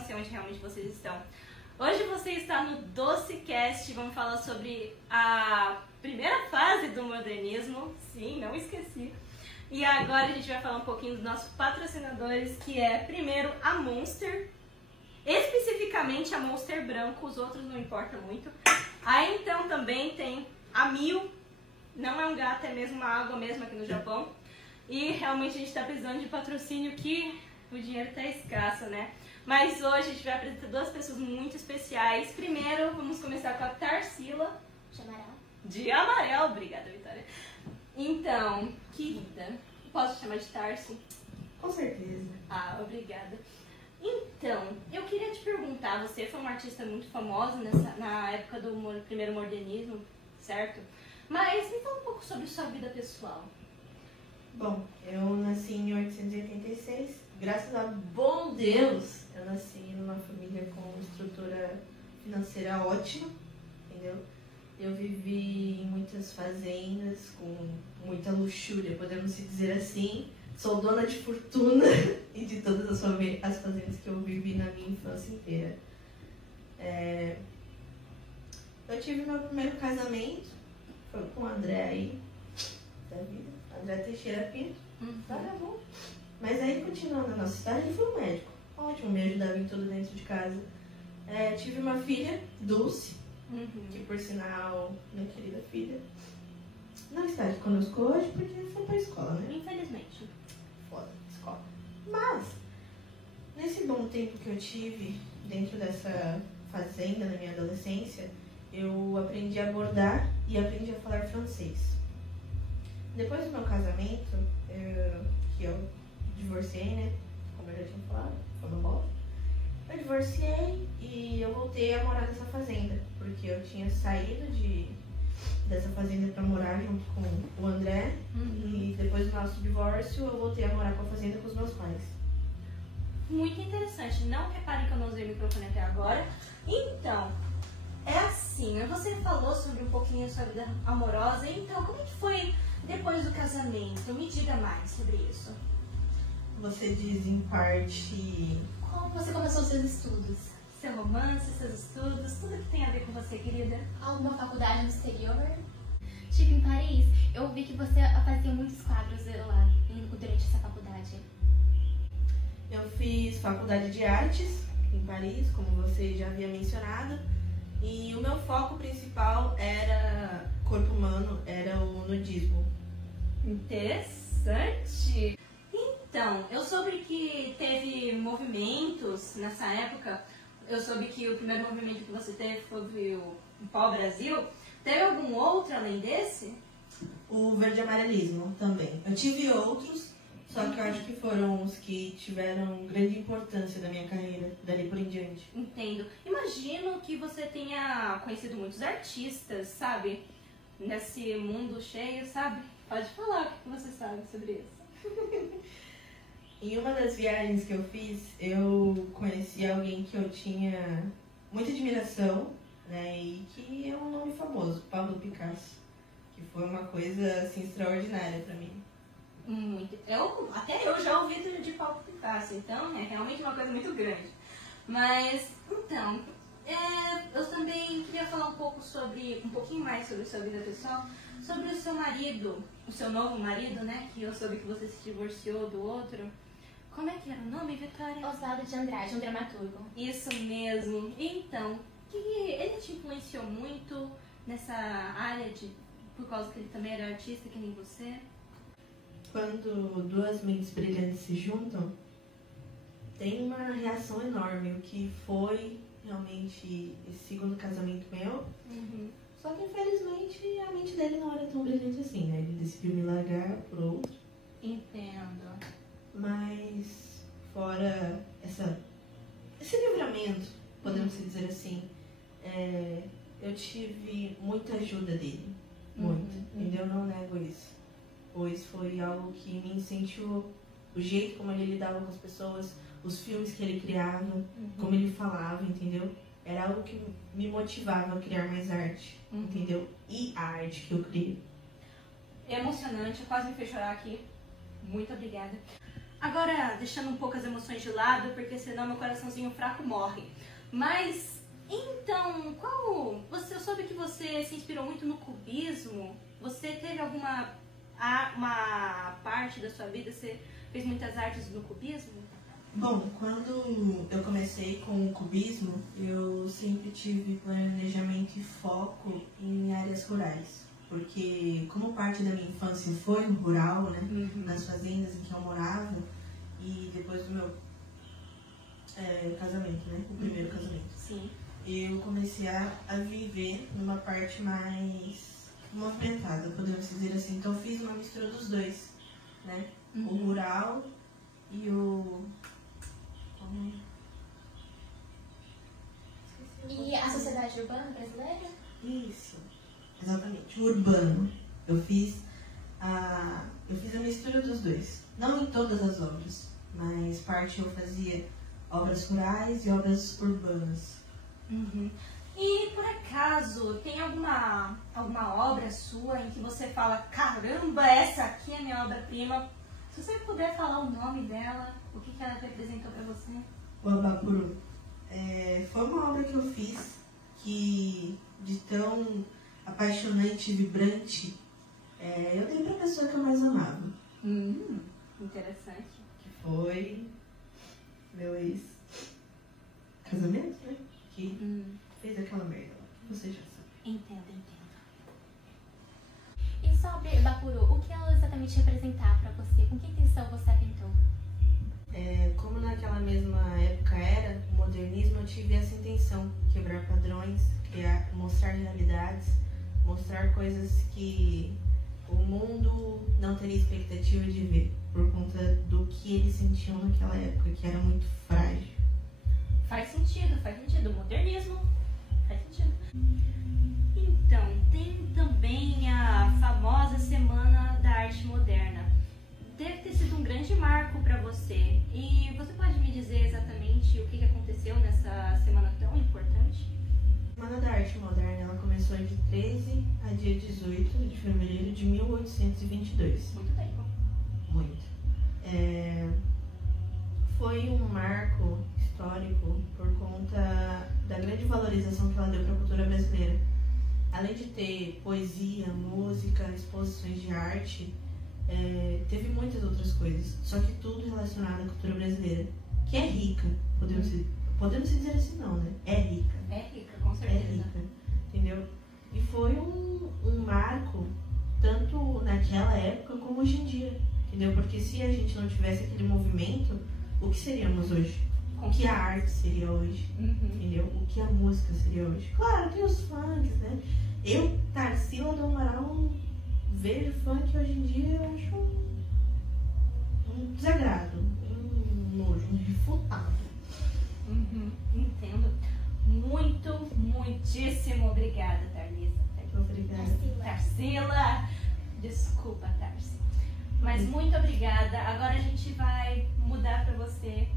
não sei onde realmente vocês estão. Hoje você está no Docecast, vamos falar sobre a primeira fase do modernismo, sim, não esqueci. E agora a gente vai falar um pouquinho dos nossos patrocinadores, que é primeiro a Monster, especificamente a Monster branco, os outros não importam muito. Aí então também tem a Mil, não é um gato, é mesmo uma água mesmo aqui no Japão. E realmente a gente está precisando de patrocínio, que o dinheiro está escasso, né? Mas hoje a gente vai apresentar duas pessoas muito especiais. Primeiro, vamos começar com a Tarsila. De amarelo. De amarelo, obrigada, Vitória. Então, querida, posso te chamar de Tarsi? Com certeza. Ah, obrigada. Então, eu queria te perguntar, você foi uma artista muito famosa na época do primeiro modernismo, certo? Mas me fala um pouco sobre sua vida pessoal. Bom, eu nasci em 1886. Graças a bom Deus, eu nasci numa família com estrutura financeira ótima, entendeu? Eu vivi em muitas fazendas, com muita luxúria, podemos dizer assim. Sou dona de fortuna e de todas as fazendas que eu vivi na minha infância inteira. Eu tive meu primeiro casamento, foi com o André aí, da vida, André Teixeira Pinto, tá bom. Mas aí, continuando a nossa história, ele foi um médico, ótimo, me ajudava em tudo dentro de casa. Tive uma filha, Dulce, que por sinal, minha querida filha, não está aqui conosco hoje porque foi pra escola, né? Infelizmente. Foda, escola. Mas, nesse bom tempo que eu tive dentro dessa fazenda na minha adolescência, eu aprendi a bordar e aprendi a falar francês. Depois do meu casamento, que eu divorciei, né? Como eu já tinha falado, foi uma bosta. Eu divorciei e eu voltei a morar nessa fazenda, porque eu tinha saído dessa fazenda para morar junto com o André. E depois do nosso divórcio, eu voltei a morar com a fazenda com os meus pais. Muito interessante. Não reparem que eu não usei o microfone até agora. Então, é assim, você falou sobre um pouquinho da sua vida amorosa. Então, como é que foi depois do casamento? Me diga mais sobre isso. Você diz em parte... Como você começou os seus estudos? Seu romance, seus estudos, tudo que tem a ver com você, querida. Alguma faculdade no exterior? Tipo, em Paris, eu vi que você fazia muitos quadros lá durante essa faculdade. Eu fiz faculdade de artes em Paris, como você já havia mencionado. E o meu foco principal era corpo humano, era o nudismo. Interessante! Então, eu soube que teve movimentos nessa época. Eu soube que o primeiro movimento que você teve foi o Pau Brasil. Teve algum outro além desse? O verde amarelismo também. Eu tive outros, só que eu acho que foram os que tiveram grande importância na minha carreira, dali por em diante. Entendo. Imagino que você tenha conhecido muitos artistas, sabe? Nesse mundo cheio, sabe? Pode falar o que você sabe sobre isso. Em uma das viagens que eu fiz, eu conheci alguém que eu tinha muita admiração, né? E que é um nome famoso, Pablo Picasso. Que foi uma coisa, assim, extraordinária pra mim. Muito. Até eu já ouvi de Pablo Picasso, então é realmente uma coisa muito grande. Mas, então, eu também queria falar um pouquinho mais sobre sua vida pessoal, sobre o seu marido, o seu novo marido, né? Que eu soube que você se divorciou do outro. Como é que era o nome, Vitória? Oswaldo de Andrade, um dramaturgo. Isso mesmo. Então, que ele te influenciou muito nessa área por causa que ele também era artista, que nem você? Quando duas mentes brilhantes se juntam, tem uma reação enorme, o que foi realmente esse segundo casamento meu. Só que infelizmente a mente dele não era tão brilhante assim, né? Ele decidiu me largar por outro. Entendo. Mas fora esse livramento, podemos dizer assim, eu tive muita ajuda dele. Muito. Entendeu? Não nego isso. Pois foi algo que me incentivou. O jeito como ele lidava com as pessoas, os filmes que ele criava, como ele falava, entendeu? Era algo que me motivava a criar mais arte, entendeu? E a arte que eu criei. É emocionante, eu quase me fez chorar aqui. Muito obrigada. Agora, deixando um pouco as emoções de lado, porque senão meu coraçãozinho fraco morre. Mas, então, eu soube que você se inspirou muito no cubismo. Você teve uma parte da sua vida, você fez muitas artes no cubismo? Bom, quando eu comecei com o cubismo, eu sempre tive planejamento e foco em áreas rurais. Porque como parte da minha infância foi no rural, né, nas fazendas em que eu morava, e depois do meu casamento, né, o primeiro casamento, sim, eu comecei a viver numa parte mais movimentada, podemos dizer assim. Então eu fiz uma mistura dos dois, né, o rural e E a sociedade urbana brasileira? Isso, exatamente, o urbano. Eu fiz a mistura dos dois. Não em todas as obras, mas parte eu fazia obras rurais e obras urbanas. E por acaso, tem alguma obra sua em que você fala, caramba, essa aqui é minha obra-prima? Se você puder falar o nome dela, o que ela representou pra você? O Abapuru. Foi uma obra que eu fiz que, de tão apaixonante e vibrante, eu dei pra pessoa que eu mais amava. Interessante. Que foi meu ex-casamento, né? Que fez aquela merda lá, que você já sabe. Entendo. E sobre Bapuru, o que ela exatamente representar pra você? Com que intenção você a pintou? Como naquela mesma época era o modernismo, eu tive essa intenção: quebrar padrões, mostrar realidades, mostrar coisas que o mundo não teria expectativa de ver, por conta do que eles sentiam naquela época, que era muito frágil. Faz sentido. O modernismo faz sentido. Então, tem também a famosa Semana da Arte Moderna. Deve ter sido um grande marco para você. E você pode me dizer exatamente o que aconteceu nessa semana tão importante? A Semana da Arte Moderna, ela começou de 13 a dia 18 de fevereiro de 1822. Muito bem. Muito. Foi um marco histórico por conta da grande valorização que ela deu para a cultura brasileira. Além de ter poesia, música, exposições de arte, teve muitas outras coisas, só que tudo relacionado à cultura brasileira, que é rica, podemos dizer assim, não, né? É rica. É rica, com certeza. É rica, entendeu? E foi um marco, tanto naquela época como hoje em dia, entendeu? Porque se a gente não tivesse aquele movimento, o que seríamos hoje? O que a arte seria hoje? Entendeu? O que a música seria hoje? Claro, tem os funks, né? Eu, Tarsila do Amaral, vejo funk hoje em dia, eu acho um desagrado, um nojo, um refutado. Entendo. Muitíssimo obrigada, Tarlisa. Obrigada. Tarsila. Desculpa, Tarsi. Mas muito obrigada. Agora a gente vai mudar para você,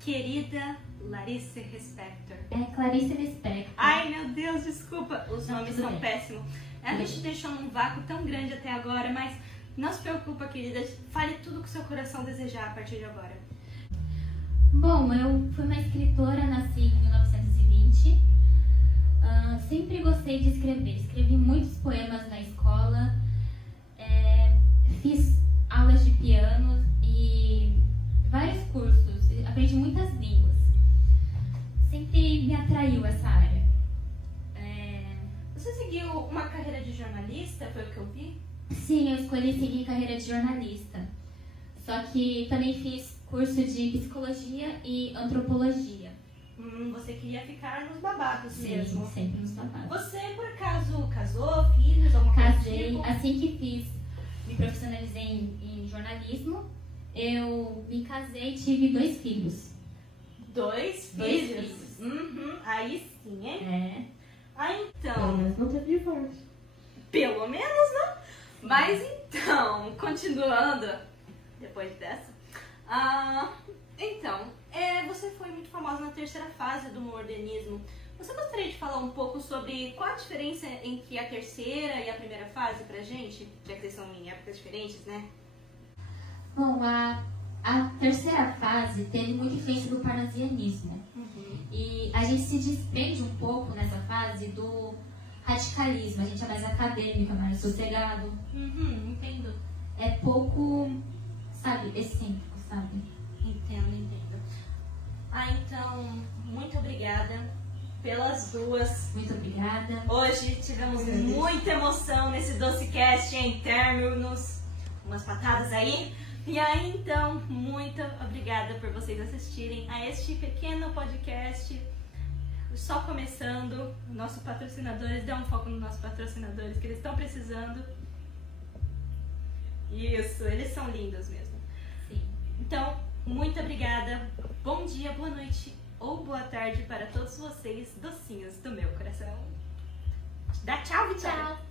querida Larissa Lispector. Clarice Lispector. Ai, meu Deus, desculpa. Os nomes tudo são bem. péssimos. A gente deixou num vácuo tão grande até agora, mas não se preocupa, querida. Fale tudo que o seu coração desejar a partir de agora. Bom, eu fui uma escritora, nasci em 1920. Sempre gostei de escrever. Escrevi muitos poemas na escola. Fiz aulas de piano e vários cursos. Aprendi muitas línguas. Sempre me atraiu essa área. Você seguiu uma carreira de jornalista, foi o que eu vi? Sim, eu escolhi seguir carreira de jornalista. Só que também fiz curso de psicologia e antropologia. Você queria ficar nos babados mesmo. Sim, sempre nos babados. Você, por acaso, casou, filhos, alguma coisa do Casei, tipo? assim que me profissionalizei em jornalismo, eu me casei e tive 2 filhos. 2 2 filhos? filhos. Aí sim, hein? Pelo Então, menos não teve divórcio. pelo menos, não? Mas então, continuando, depois dessa. Você foi muito famosa na terceira fase do modernismo. Você gostaria de falar um pouco sobre qual a diferença entre a terceira e a primeira fase pra gente? Já que eles são em épocas diferentes, né? Bom, a A terceira fase teve muita influência do parnasianismo. E a gente se desprende um pouco nessa fase do radicalismo. A gente é mais acadêmico, é mais sossegado. Entendo. É pouco, sabe, excêntrico, sabe? Entendo. Então, muito obrigada pelas duas. Muito obrigada. Hoje tivemos muita emoção nesse Docecast em términos, umas patadas aí. E aí, então, muito obrigada por vocês assistirem a este pequeno podcast. Só começando, nossos patrocinadores, dê um foco nos nossos patrocinadores, que eles estão precisando. Isso, eles são lindos mesmo. Sim. Então, muito obrigada. Bom dia, boa noite ou boa tarde para todos vocês, docinhos do meu coração. Dá tchau, Vitória. Tchau.